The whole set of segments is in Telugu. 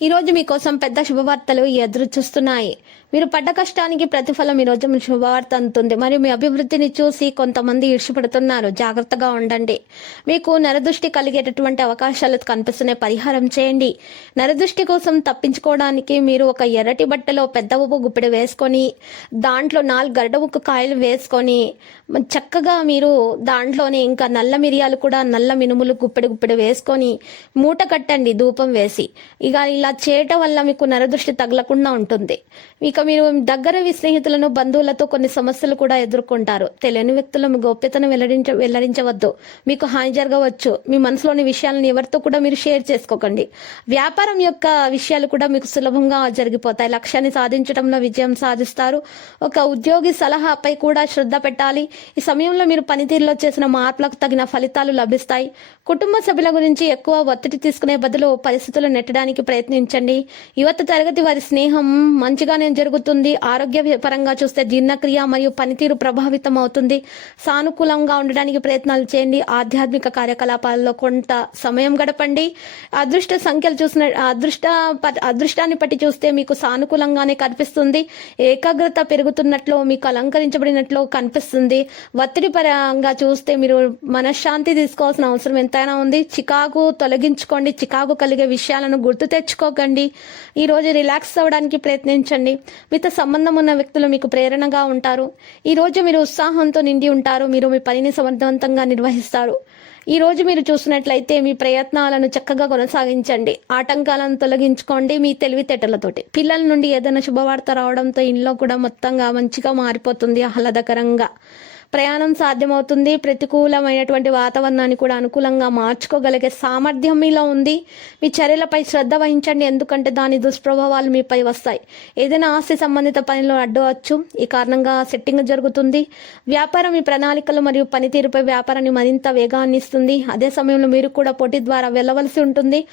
ఈ రోజు మీకోసం పెద్ద శుభవార్తలు ఎదురు చూస్తున్నాయి. మీరు పడ్డ కష్టానికి ప్రతిఫలం ఈ రోజు మీ శుభవార్త అందుతుంది. మరియు మీ అభివృద్ధిని చూసి కొంతమంది ఈర్షపడుతున్నారు జాగ్రత్తగా ఉండండి. మీకు నరదృష్టి కలిగేటటువంటి అవకాశాలు కనిపిస్తున్నాయి పరిహారం చేయండి. నరదృష్టి కోసం తప్పించుకోవడానికి మీరు ఒక ఎర్రటి బట్టలో పెద్ద ఉప్పు గుప్పిడి వేసుకొని దాంట్లో నాలుగు గరడ ఉక్కు కాయలు వేసుకొని చక్కగా మీరు దాంట్లోనే ఇంకా నల్ల మిరియాలు కూడా నల్ల మినుములు గుప్పెడు గుప్పెడు వేసుకొని మూట కట్టండి ధూపం వేసి. ఇక ఇలా చేయటం వల్ల మీకు నరదృష్టి తగలకుండా ఉంటుంది. ఇక మీరు దగ్గర మీ స్నేహితులను బంధువులతో కొన్ని సమస్యలు కూడా ఎదుర్కొంటారు. తెలియని వ్యక్తుల మీ గోప్యతను వెల్లడించ వెల్లడించవద్దు. మీకు హాని జరగవచ్చు. మీ మనసులోని విషయాలను ఎవరితో కూడా మీరు షేర్ చేసుకోకండి. వ్యాపారం యొక్క విషయాలు కూడా మీకు సులభంగా జరిగిపోతాయి. లక్ష్యాన్ని సాధించడంలో విజయం సాధిస్తారు. ఒక ఉద్యోగి సలహాపై కూడా శ్రద్ధ పెట్టాలి. ఈ సమయంలో మీరు పనితీరులో చేసిన మార్పులకు తగిన ఫలితాలు లభిస్తాయి. కుటుంబ సభ్యుల గురించి ఎక్కువ ఒత్తిడి తీసుకునే బదులు పరిస్థితులు నెట్టడానికి ప్రయత్నించండి. యువత తరగతి వారి స్నేహం మంచిగానే తగ్గుతుంది ఆరోగ్య పరంగా చూస్తే జీర్ణక్రియ మరియు పనితీరు ప్రభావితం అవుతుంది సానుకూలంగా ఉండడానికి ప్రయత్నాలు చేయండి. ఆధ్యాత్మిక కార్యకలాపాల్లో కొంత సమయం గడపండి. అదృష్ట సంఖ్యలు చూసిన అదృష్ట అదృష్టాన్ని బట్టి చూస్తే మీకు సానుకూలంగానే కనిపిస్తుంది. ఏకాగ్రత పెరుగుతున్నట్లు మీకు అలంకరించబడినట్లు కనిపిస్తుంది. ఒత్తిడి పరంగా చూస్తే మీరు మనశ్శాంతి తీసుకోవాల్సిన అవసరం ఎంతైనా ఉంది. చికాకు తొలగించుకోండి. చికాకు కలిగే విషయాలను గుర్తు తెచ్చుకోకండి. ఈరోజు రిలాక్స్ అవ్వడానికి ప్రయత్నించండి. మీతో సంబంధం ఉన్న వ్యక్తులు మీకు ప్రేరణగా ఉంటారు. ఈ రోజు మీరు ఉత్సాహంతో నిండి ఉంటారు. మీరు మీ పనిని సమర్థవంతంగా నిర్వహిస్తారు. ఈ రోజు మీరు చూసినట్లయితే మీ ప్రయత్నాలను చక్కగా కొనసాగించండి. ఆటంకాలను తొలగించుకోండి మీ తెలివితేటలతోటి. పిల్లల నుండి ఏదైనా శుభవార్త రావడంతో ఇంట్లో కూడా మొత్తంగా మంచిగా మారిపోతుంది ఆహ్లాదకరంగా. ప్రయాణం సాధ్యమవుతుంది. ప్రతికూలమైనటువంటి వాతావరణాన్ని కూడా అనుకూలంగా మార్చుకోగలిగే సామర్థ్యం మీలో ఉంది. మీ చర్యలపై శ్రద్ధ వహించండి. ఎందుకంటే దాని దుష్ప్రభావాలు మీపై వస్తాయి. ఏదైనా ఆస్తి సంబంధిత పనిలో అడ్డవచ్చు. ఈ కారణంగా సెట్టింగ్ జరుగుతుంది. వ్యాపారం మీ ప్రణాళికలు మరియు పనితీరుపై వ్యాపారాన్ని మరింత వేగాన్ని ఇస్తుంది. అదే సమయంలో మీరు కూడా పోటీ ద్వారా వెళ్ళవలసి ఉంటుంది.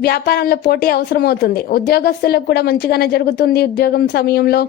వ్యాపారంలో పోటీ అవసరమవుతుంది. ఉద్యోగస్తులకు కూడా మంచిగానే జరుగుతుంది. ఉద్యోగం సమయంలో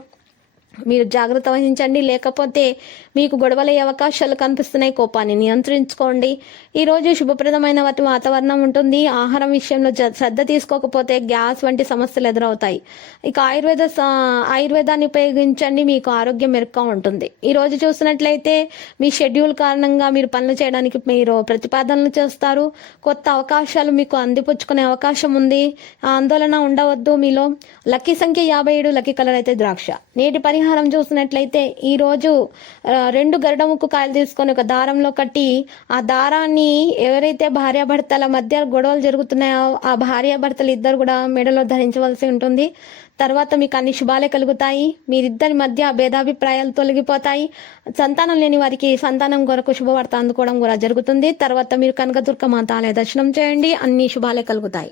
మీరు జాగ్రత్త వహించండి. లేకపోతే మీకు గొడవలయ్యే అవకాశాలు కనిపిస్తున్నాయి. కోపాన్ని నియంత్రించుకోండి. ఈరోజు శుభప్రదమైన వాటి వాతావరణం ఉంటుంది. ఆహారం విషయంలో శ్రద్ధ తీసుకోకపోతే గ్యాస్ వంటి సమస్యలు ఎదురవుతాయి. ఇక ఆయుర్వేద స- ఆయుర్వేదాన్ని ఉపయోగించండి. మీకు ఆరోగ్యం మెరుగ్గా ఉంటుంది. ఈరోజు చూసినట్లయితే మీ షెడ్యూల్ కారణంగా మీరు పనులు చేయడానికి మీరు ప్రతిపాదనలు చేస్తారు. కొత్త అవకాశాలు మీకు అందిపుచ్చుకునే అవకాశం ఉంది. ఆందోళన ఉండవద్దు మీలో. లక్కీ సంఖ్య యాభై ఏడు లక్కీ కలర్ అయితే ద్రాక్ష. నేటి పరి పరిహారం చూసినట్లయితే ఈరోజు రెండు గరుడ ముక్కు కాయలు తీసుకొని ఒక దారంలో కట్టి ఆ దారాన్ని ఎవరైతే భార్యాభర్తల మధ్య గొడవలు జరుగుతున్నాయో ఆ భార్యాభర్తలు ఇద్దరు కూడా మెడలో ధరించవలసి ఉంటుంది. తర్వాత మీకు అన్ని శుభాలే కలుగుతాయి. మీరిద్దరి మధ్య భేదాభిప్రాయాలు తొలగిపోతాయి. సంతానం లేని వారికి సంతానం కొరకు శుభవార్త అందుకోవడం కూడా జరుగుతుంది. తర్వాత మీరు కనకదుర్గ మాత ఆలయ దర్శనం చేయండి. అన్ని శుభాలే కలుగుతాయి.